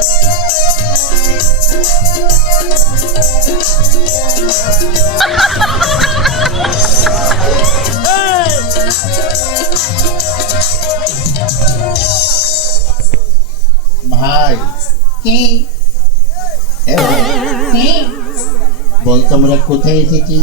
ভাই কি বল, তোমরা কোথায় এসেছি?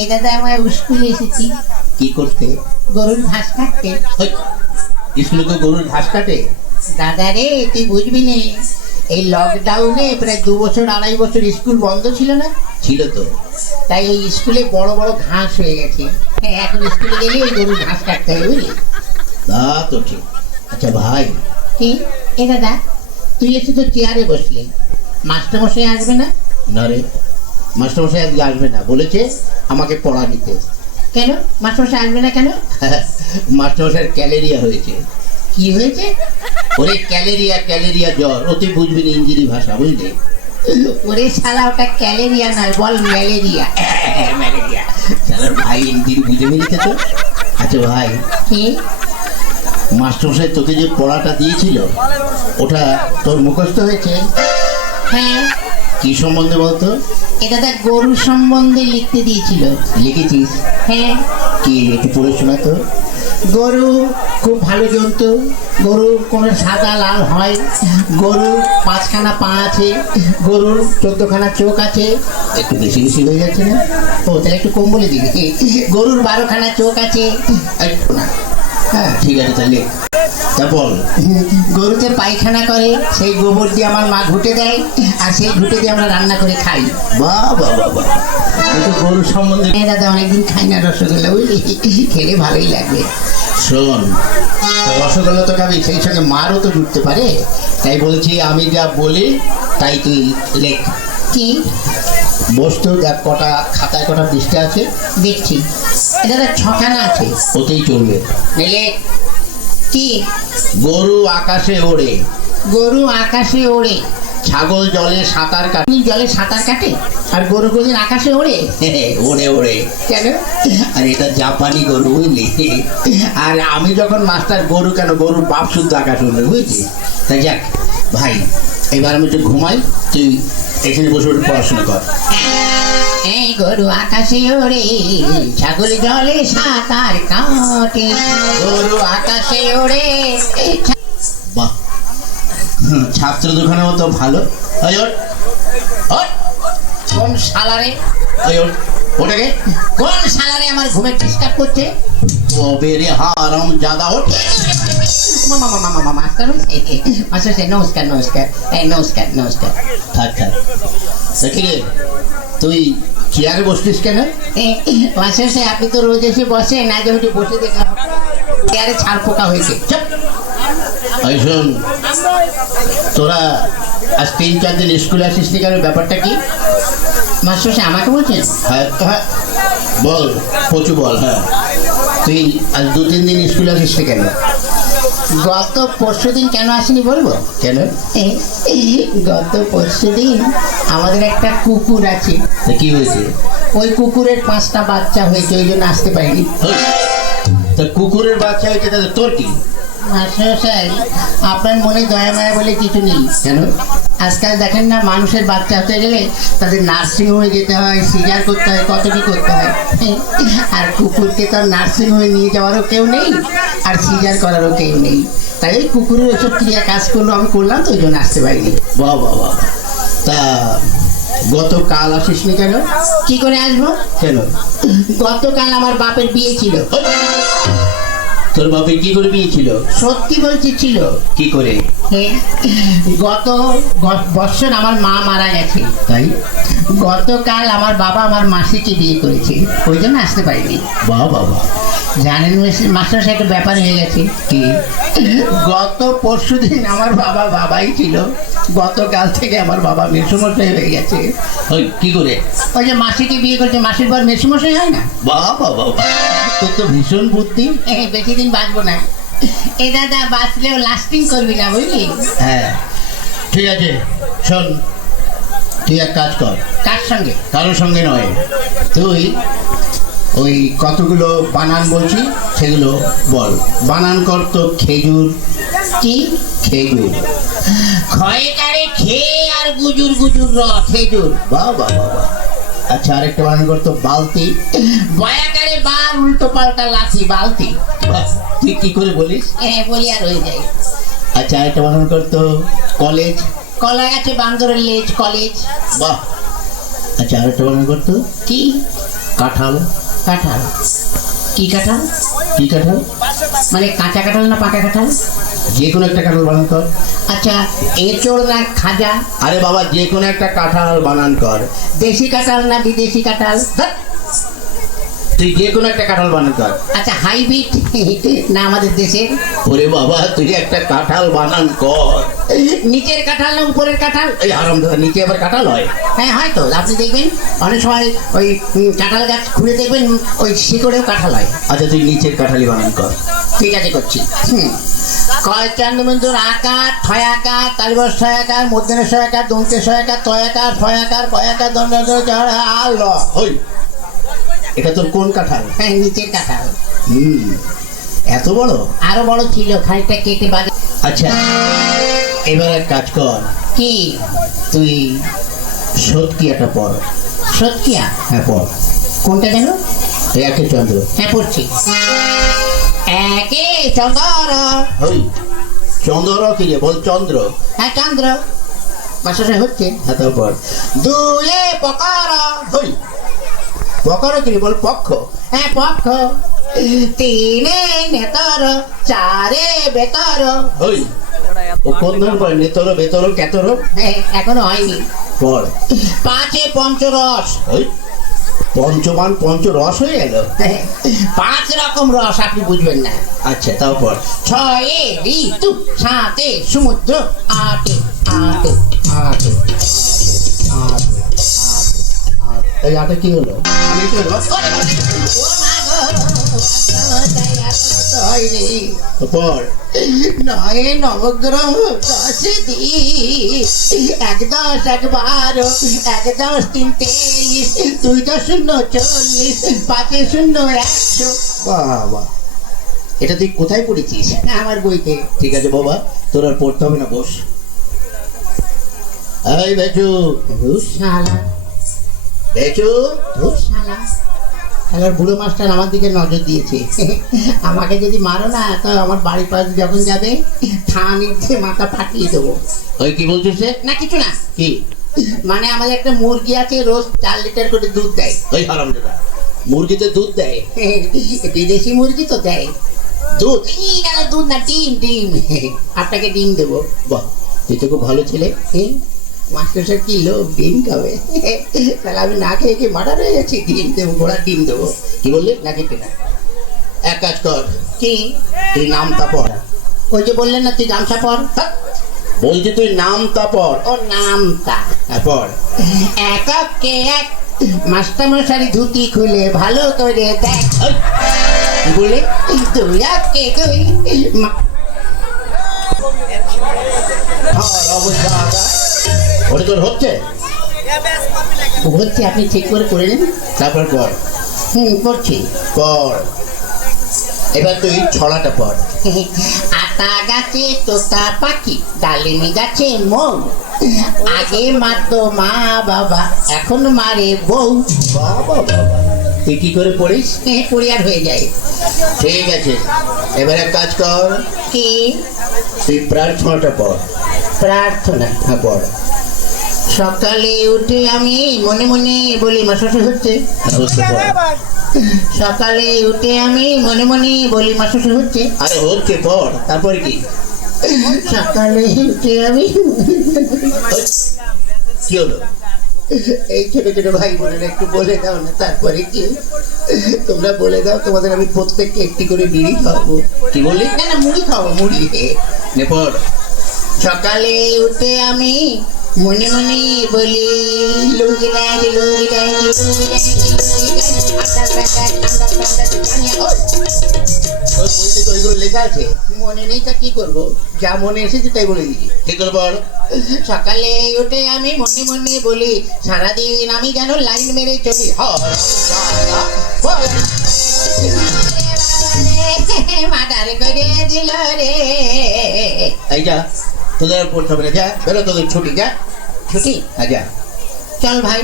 এ দাদা আমরা স্কুলে এসেছি কি করতে? গরুর ঘাস কাটতে। স্কুলে তো গরুর ঘাস কাটে? দাদা রে, তুই বুঝবি নে, এই লকডাউনে প্রায় 2 বছর 2.5 বছর স্কুল বন্ধ ছিল না? ছিল তো। তাই ওই স্কুলে বড় বড় ঘাস হয়ে গেছে। হ্যাঁ, এখন স্কুলে গেলে ওই গরুর ঘাস কাটতে হবে, বুঝলি? তা তো ঠিক। আচ্ছা ভাই, কি এ দাদা, তুই এসে তো চেয়ারে বসলি, মাস্টারমশাই আসবে না? না রে, মাস্টারমশাই আজকে আসবে না, বলেছে আমাকে পড়া নিতে। কেন মাস্টারমশাই আসবে না কেন? মাস্টারমশাইয়ের ক্যালেরিয়া হয়েছে। কি হয়েছে? ওরে ক্যালেরিয়া, ক্যালেরিয়া জ্বর, ওতে বুঝবি না ইঞ্জিনি ভাষা, বুঝলি? ওরে শালা, ওটা ক্যালেরিয়া নয়, বল ম্যালেরিয়া। ম্যালেরিয়া। শালার ভাই ইঞ্জিনি বুঝে মিলতে তো। আচ্ছা ভাই, কি? মাস্টারমশাই তোকে যে পড়াটা দিয়েছিল ওটা তোর মুখস্থ হয়েছে? হ্যাঁ। কি সম্বন্ধে বলতো? এটা দেখ, গরুর সম্বন্ধে লিখতে দিয়েছিল। লিখেছিস? হ্যাঁ। কি একটু পড়ে শোনা তো। গরু খুব ভালো জন্তু, গরুর কোনো সাদা লাল হয়, গরুর 5খানা পা আছে, গরুর 14খানা চোখ আছে। একটু বেশি বেশি হয়ে যাচ্ছে না? ও তাহলে একটু কম বলে দিবি। গরুর 12খানা চোখ আছে। একটু না। হ্যাঁ ঠিক আছে, তাহলে তা বল। গরুতে পায়খানা করে, সেই গোবর দিয়ে আমার মা ঘুটে দেয়, আর সেই ঘুটে দিয়ে আমরা রান্না করে খাই। বাহ বাহ বাহ বাহ, কিন্তু গরুর সম্বন্ধে। হ্যাঁ দাদা, অনেকদিন খাই না রসগোল্লা, বুঝলি? খেলে ভালোই লাগবে। শোন, রসগোল্লা তো খাবি, সেই সঙ্গে মারও তো জুটতে পারে। তাই বলছি, আমি যা বলি তাই তুই লেখ। কি? বস্তু দেখ, কটা খাতায় কটা পৃষ্ঠা আছে দেখছি। এটা তো 6খানা আছে। ওতেই চলবে। নিলে কি? গরু আকাশে ওড়ে, গরু আকাশে ওড়ে, ছাগল জলে সাঁতার কাটে। জলে সাঁতার কাটে, আর গরু কোনদিন আকাশে ওড়ে? ওড়ে ওড়ে। কেন? আর এটা জাপানি গরু, বুঝলি? আর আমি যখন মাস্টার, গরু কেন, গরুর বাপ শুদ্ধ আকাশ উঠবে, বুঝলি? তা যাক ভাই, এবার আমি একটু ঘুমাই, তুই এখানে বসে বসে পড়াশোনা কর। এই গরু আকাশে ওড়ে, ছাগল জলে সাঁতার কাটে, গরু আকাশে ওড়ে। বাহ, ছাত্র দোকানের মতো ভালো। ওই ওঠ, ওঠ। কোন শালারে? ওই ওঠ, ওটাকে। কোন শালারে আমার ঘুমে ডিস্টার্ব করছে? ও বেরে হারাম জাদা, ওঠ। মাস্টার নমস্কার, নমস্কার, নমস্কার, নমস্কার। থাক থাক। দেখি রে, তুই চেয়ারে বসতিস কেন? মাস্টার সাহেব, আপনি তো রোজ এসে বসেন, আজ আমি একটু বসে দেখলাম চেয়ারে ছাড় পোকা হয়েছে। চুপ। ওই শোন, তোরা আজ 3-4 দিন স্কুলে আসিস নি কেন, ব্যাপারটা কি? মাস্টার সাহেব আমাকে বলছেন? হ্যাঁ হ্যাঁ, বল পচু বল। হ্যাঁ, তুই আজ 2-3 দিন স্কুলে আসিস নি কেন? গত পরশুদিন কেন আসেনি বলবো? কেন? গত পরশুদিন আমাদের একটা কুকুর আছে, তা কি হয়েছে? ওই কুকুরের 5টা বাচ্চা হয়েছে, ওই জন্য আসতে পারিনি। তা কুকুরের বাচ্চা হয়েছে, তাহলে তোর কি? মাস্টার সাহেব, আপনার মনে দয়া মায়া বলে কিছু নেই। কেন? আজকাল দেখেন না, মানুষের বাচ্চা হতে গেলে তাদের নার্সিং হোমে যেতে হয়, সিজার করতে হয়, কত কি করতে হয়। আর কুকুরকে তো নার্সিং হোমে নিয়ে যাওয়ারও কেউ নেই, আর সিজার করারও কেউ নেই। তাই ওই কুকুরের ওসব ক্রিয়া কাজ করলো, আমি করলাম, তো ওই জন্য আসতে পারিনি। বাহ বাহ বাহ। তা গতকাল আসিস নি কেন? কি করে আসবো? কেন? গতকাল আমার বাপের বিয়ে ছিল। তোর বাপের কি করে বিয়ে ছিল? সত্যি বলছি, ছিল। কি করে? গত বছর আমার মা মারা গেছে, তাই গতকাল আমার বাবা আমার মাসিকে বিয়ে করেছে, ওই জন্য আসতে পারিনি। বাহ বাবা। জানেন মাস্টার সাহেব, একটা ব্যাপার হয়ে গেছে। কি? গত পরশুদিন আমার বাবা বাবাই ছিল, গতকাল থেকে আমার বাবা মেসুমশাই হয়ে গেছে। ওই কি করে? ওই যে মাসিকে বিয়ে করেছে, মাসির পর মেসুমশাই হয় না? বাহ বাহ বাহ, তোর তো ভীষণ বুদ্ধি। বেশি দিন বাঁচবো না। এ দাদা, বাঁচলেও লাস্টিং করবি না, বুঝলি? হ্যাঁ ঠিক আছে, শোন, তুই এক কাজ কর। কার সঙ্গে? কারোর সঙ্গে নয়, তুই ওই কতগুলো বানান বলছি সেগুলো বল। বানান কর তো, খেজুর, কি খেজুর। ক্ষয়কারে খেয়ে আর গুজুর গুজুর খেজুর। বাহ বাহ বাহ বাহ। আচ্ছা আরেকটা বানান করতো বালতি। বয়াকারে বার উল্টো পাল্টা লাঠি বালতি। বাহ, তুই কি করে বলিস? বলি আর হয়ে যায়। আচ্ছা আরেকটা বানান করতো কলেজ। কলা গাছে বান্দরের লেজ কলেজ। বাহ। আচ্ছা আরেকটা বানান করতো কি কাঁঠাল। কাঁঠাল? কি কাঁঠাল? কি কাঁঠাল? মানে কাঁচা কাঁঠাল না পাকা কাঁঠাল? যে কোনো একটা কাঁঠাল বানান কর। আচ্ছা এঁচড় না খাজা? আরে বাবা যে কোনো একটা কাঁঠাল বানান কর। দেশি কাঁঠাল না বিদেশি কাঁঠাল? ধ্যাৎ। তুই যে কোনো একটা কাঁঠাল বানান কর। আচ্ছা হাইব্রিড না আমাদের দেশের? ওরে বাবা তুই একটা কাঁঠাল বানান কর। নিচের কাঁঠাল না উপরের কাঁঠাল? এই হারামজাদা নিচে আবার কাঁঠাল হয়? হ্যাঁ হয়তো, আপনি দেখবেন অনেক সময় ওই কাঁঠাল গাছ খুঁড়ে দেখবেন ওই শিকড়েও কাঁঠাল হয়। আচ্ছা তুই নিচের কাঁঠালি বানান কর। ঠিক আছে করছি। কয় চন্দ্রবিন্দুর আকার ছয় আকার তালিবর ছয় আকার মধ্যে ছয় আকার দমতে ছয় আকার তয় আকার ছয় আকার কয় আকার দণ্ড আল। ওই এটা তোর কোন কাঁঠাল? হ্যাঁ নিচের কাঁঠাল। এত বড়? আরো বড় ছিল, খানিকটা কেটে বাজে। আচ্ছা এবার এক কাজ কর, কি? তুই সৎকিয়াটা পড়। সত্যিয়া? হ্যাঁ পড়। কোনটা যেন? এই একে চন্দ্র। হ্যাঁ পড়ছি। একে চন্দ্র। ওই চন্দ্র কি রে? বল চন্দ্র। হ্যাঁ চন্দ্র বাসা হচ্ছে। হ্যাঁ তারপর দুয়ে পকর। ওই পকর কি রে? বল পক্ষ। হ্যাঁ পক্ষ। তিনে নেতর চারে বেতর। ওই ও কোন ধরনের পড়ে? নেতর বেতর কেতর? হ্যাঁ এখনো হয়নি। পড়। পাঁচে পঞ্চরস। ওই পঞ্চমান পঞ্চ রস হয়ে গেল। হ্যাঁ, 5 রকম রস আপনি বুঝবেন না। আচ্ছা তারপর ছয়ে ঋতু সাতে সমুদ্র আটে আটে আটে এই আটা কি হলো? পড়। নয় নবগ্রহ 10 দিন 1 10 1 12 1 10 3 23 2 10 0 40 5 0 100। বাবা এটা তুই কোথায় পড়েছিস? আমার বইতে। ঠিক আছে বাবা তোর আর পড়তে হবে না, বস। এই বেচু, শালা বেচু। শালা শালার বুড়ো মাস্টার আমার দিকে নজর দিয়েছে। আমাকে যদি মারো না তো আমার বাড়ির পাশে যখন যাবে থানির দিয়ে মাথা ফাটিয়ে দেবো। ওই কি বলছিস রে? না কিছু না। কি? মানে আমাদের একটা মুরগি আছে, রোজ 4 লিটার করে দুধ দেয়। ওই হারামজাদা মুরগিতে দুধ দেয়? বিদেশি মুরগি তো দেয় দুধ? এই না না, দুধ না, ডিম ডিম। আপনাকে ডিম দেবো। বাহ তুই তো খুব ভালো ছেলে। মাস্টার সাহেব কি লোক, ডিম খাবে? তাহলে আমি না খেয়ে খেয়ে মার্ডার হয়ে যাচ্ছি। ডিম দেবো, ঘোড়ার ডিম দেবো। কি বললি? না কিছু না। এক কাজ কর, কি? তুই নামটা পড়। ওই যে বললেন না তুই গামছা পর। বলছি তুই নামটা পড়। ও নামটা। হ্যাঁ পড়। এককে এক মাস্টারমশারি ধুতি খুলে ভালো করে দেখ। এই, কি বললে? তুই একে তুই ওটা তোর হচ্ছে? হচ্ছে, আপনি ঠিক করে করে নেন। তারপর পড়। করছি। পড়। এবার তুই ছড়াটা পড়। আতা গাছে তোতা পাখি ডালিমি গাছে মৌ, আগে মারতো মা বাবা এখন মারে বউ। বাবা বাবা তুই কি করে পড়িস? পরিবার হয়ে যায়। ঠিক আছে এবার এক কাজ কর, কি? তুই প্রার্থনাটা পড়। প্রার্থনা? হ্যাঁ পড়। সকালে উঠে আমি মনে মনে বলি, মাসাশি হচ্ছে। হ্যাঁ, হচ্ছে পড়। সকালে উঠে আমি মনে মনে বলি, মাসাশি হচ্ছে। আরে হচ্ছে পড়। তারপরে কি? সকালে উঠে আমি কি হলো? এই ছোট ছোট ভাই বোনেরা একটু বলে দাও না। তারপরে কি? তোমরা বলে দাও, তোমাদের আমি প্রত্যেককে একটি করে বিড়ি খাওয়াবো। কি বললি? না না, মুড়ি খাওয়াবো, মুড়ি। নে পড়। সকালে উঠে আমি মনে মনে বলি, লুঙ্গি ডাঙ্গি লুঙ্গি ডাঙ্গি লেখা আছে? মনে নেই তা কি করবো, যা মনে এসেছে তাই বলে দিই। ঠিক করে পড়। সকালে উঠে আমি মনে মনে বলি, সারাদিন আমি যেন লাইন মেরে চলি। মার্ডার করে দিল রে। এই যা, তোদের আর পড়তে হবে না, যা বেরো, তোদের ছুটি, যা ছুটি? যা। চল ভাই।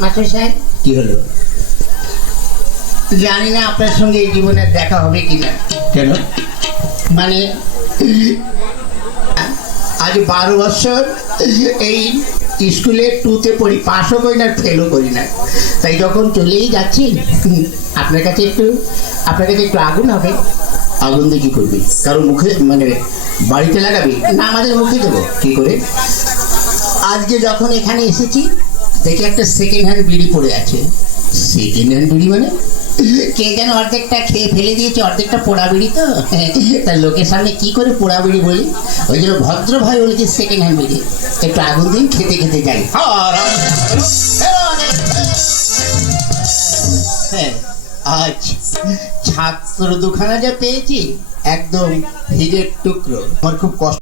মাস্টার সাহেব, কি হলো? জানি না আপনার সঙ্গে এই জীবনে দেখা হবে কিনা। কেন? মানে আজ 12 বছর এই স্কুলে 2তে পড়ি, পাসও করি না, ফেলও করি না। তাই যখন চলেই যাচ্ছি আপনার কাছে একটু আগুন হবে। আগুন দিয়ে কি করবি? কারো মুখে মানে বাড়িতে লাগাবি? না, আমাদের মুখে দেবো। কি করে? আজকে যখন এখানে এসেছি দেখে একটা সেকেন্ড হ্যান্ড বিড়ি পড়ে আছে। সেকেন্ড হ্যান্ড বিড়ি মানে? কে যেন অর্ধেকটা খেয়ে ফেলে দিয়েছে, অর্ধেকটা পোড়া বিড়ি। তো তার লোকের সামনে কি করে পোড়া বিড়ি বলি, ওই জন্য ভদ্র ভাই বলেছে সেকেন্ড হ্যান্ড বিড়ি। একটু আগুন দিন, খেতে খেতে যাই। হ্যাঁ, আজ ছাত্র দুখানা যা পেয়েছি, একদম হীরের টুকরো। আমার খুব কষ্ট